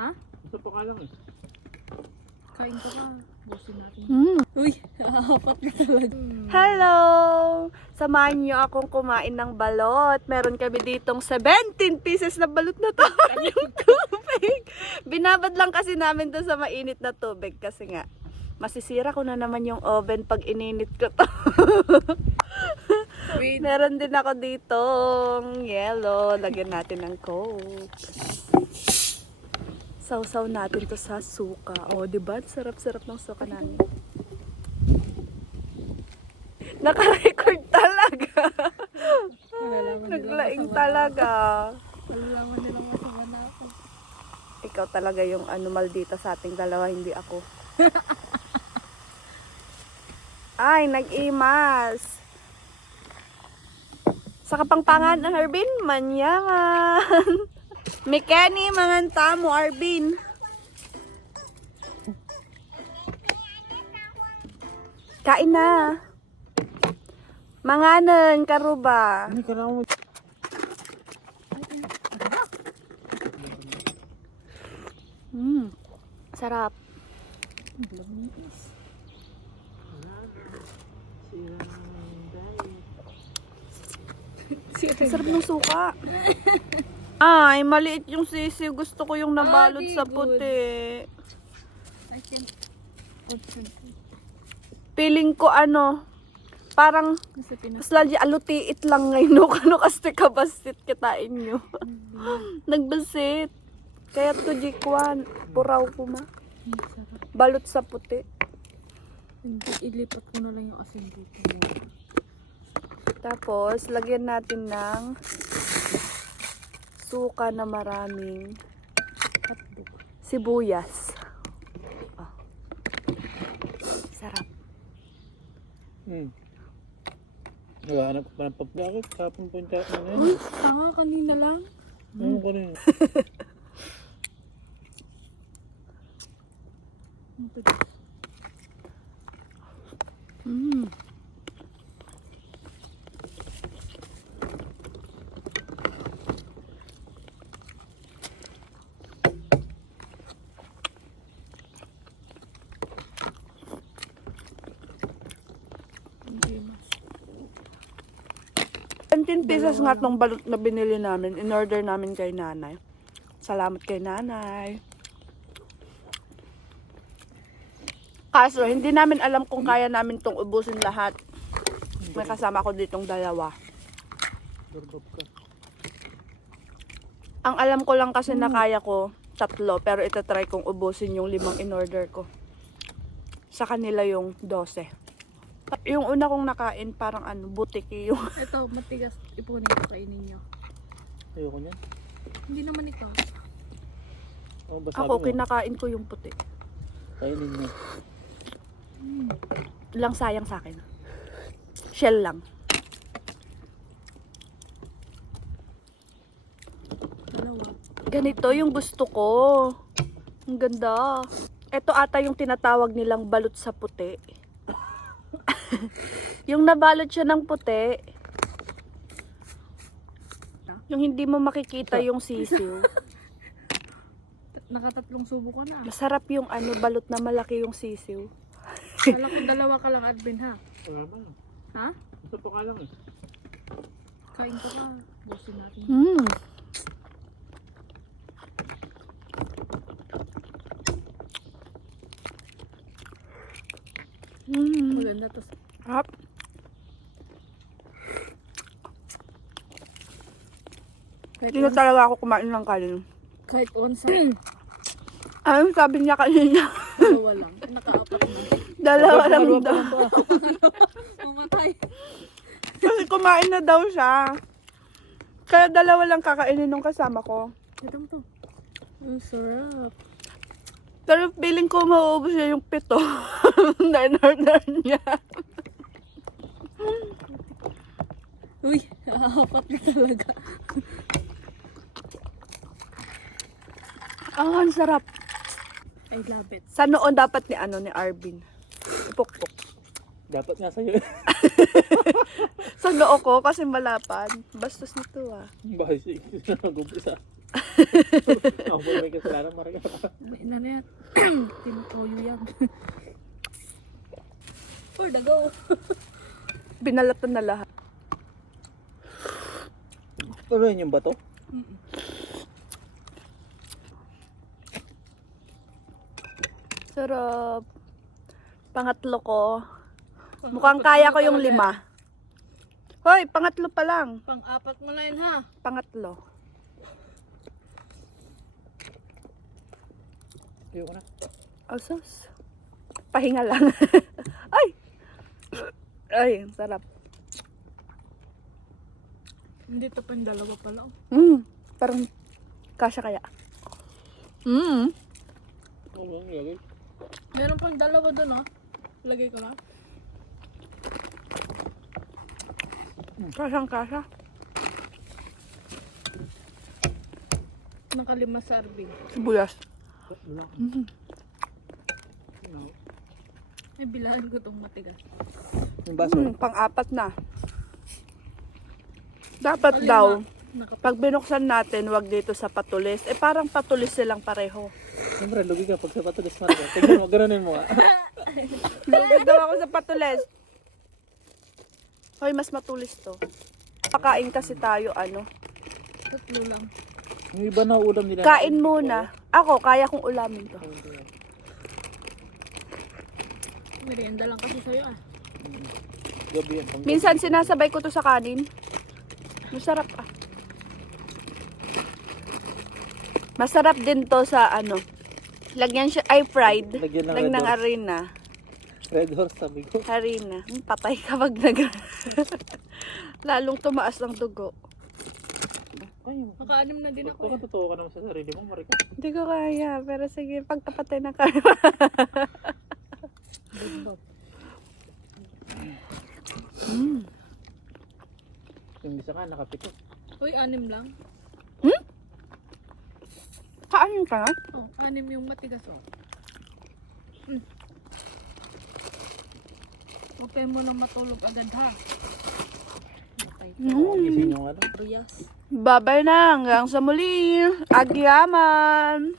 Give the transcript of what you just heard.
Ha? Gusto pa ka lang eh. Kain ka ba? Busin natin. Uy, Apat na talaga. hello! Samahan niyo akong kumain ng balot. Meron kami ditong 17 pieces na balot na tawag yung tubig. Binabad lang kasi namin to sa mainit na tubig kasi nga masisira ko na naman yung oven pag ininit ko to. Wait. Meron din ako ditong yellow. Lagyan natin ng Coke. Sausaw natin to sa suka. O, diba? Sarap-sarap ng suka namin. Naka-record talaga. Naglaing talaga. Malalaman nilang masama na ako. Ikaw talaga yung anomal dito sa ating dalawa, hindi ako. Ay, nag-imas. Sa kapangpangan ng Arbin, manyaman. Mikeni, manganta mo, Arbin. Kain na. Manganan, karuba. Ano ka lang mo? Sarap. Sarap ng suka. Ay, maliit yung sisiw. Gusto ko yung nabalot di sa good. puti. I can... Feeling ko parang Nasa Pinas. Sludgy, alutiit lang ngayon. No, kano kasi kabasit kitain nyo. Nagbasit. Kaya to jikwan. Puraw ko ma. Sarap. Balot sa puti. Hindi, ilipat ko na lang yung asin dito. Tapos, lagyan natin ng suka na maraming Hotdog. sibuyas. Oh. Sarap. Naghahanap ka pa ng pagkakit. Kapon po yung kakit na Uy, yan. tanga kanina lang. Ano ka rin? Mm. Hindi mas. 17 pesos nga tong balot na binili namin. In-order namin kay nanay. Salamat kay nanay. Kaso, hindi namin alam kung kaya namin tong ubusin lahat. May kasama ko ditong dalawa. Durbab ka. Ang alam ko lang kasi na kaya ko 3, pero itatry kong ubusin yung 5 in-order ko. Sa kanila yung 12. Yung una kong nakain, parang butiki yung... Ito, matigas. Ipunin ko kainin nyo. Ayoko niyan. Hindi naman ikaw. Oh, basta Ako, mo. kinakain ko yung puti. Kainin mo. Lang sayang sa akin. Shell lang. Dalawa. Ganito yung gusto ko. Ang ganda. Ito ata yung tinatawag nilang balot sa puti. Yung nabalot siya ng puti. Yung hindi mo makikita yung sisiw. Nakatatlong subo ko na. Masarap yung balot na malaki yung sisiw. Kala ko dalawa ka lang, Advin, ha? Wala ba? Ha? Gusto pa ka lang eh. Kain ka ba? Busin natin. Mm. Maganda to. Sarap. Kahit Hindi na talaga ako kumain ng kanin. Kahit once, Ano sabi niya kanina? dalawa lang. Nakaapat na. Dalawa lang Dalawa daw. pa lang pa. Mamatay. Kasi kumain na daw siya. Kaya dalawa lang kakainin nung kasama ko. Ito mo to. Ang sarap. Pero feeling ko mauubos niya yung 7 na in-order niya. Uy, apat na talaga. Ang sarap. I love it. Sa noon dapat ni Arvin. Ipukpok. Dapat nga sa'yo. Sa noo ko kasi malapad. Bastos nito ah. Basi. Nag-umpisa. Ako po may kasalanan, Maria. May na yan. Tinutoyo yan. For the go. Binalatan na lahat. Ano yun yung bato? Sarap. Pangatlo ko. Mukhang kaya ko yung 5. Hoy, pangatlo pa lang. Pang-apat mo na yun ha. Pangatlo. Ayoko na. Asos. Pahinga lang. Ay! Ay, ang sarap. Hindi to pa yung dalawa pala. Parang kasya kaya. Mm. Ano lang ilagay? Meron pang dalawa doon oh. Lagay ko na. Kasyang kasya. Nakalima serving. Sibuyas. Wala. May bilahan ko itong matigas. Yung baso. Pang-apat na. Dapat daw, pag binuksan natin, wag dito sa patulis. Eh parang patulis silang pareho. Siyempre, lugi ka pag sa patulis, Maria. Tignan mo, ganonin mo. Lugod daw ako sa patulis. Hoy, mas matulis to. Pakain kasi tayo, ano. Tatlo lang. Yung iba na ulam nila. Kain muna. Ako, kaya kong ulamin to. Merienda lang kasi sa'yo ah. Gabi yan. Minsan sinasabay ko to sa kanin. Masarap ah. Masarap din to sa ano. Lagyan siya, ay fried. Lagyan ng Lagyan ng red horse. harina. Red horse, sabi ko. Harina. Patay ka pag lalong tumaas ang dugo. Ay, Maka-anim na din ako. Baka totoo ka naman sa sarili mo, Marika. Hindi ko kaya. Pero sige, pagkapatay na kayo. Yung isa ka, nakapito. Uy, 6 lang. Kaanin ka na? Oh, 6 yung matigas oh. Huwag kayo muna matulog agad ha. Gising yung ano. Ruyas. Babay na. Hanggang sa muli. Agyaman.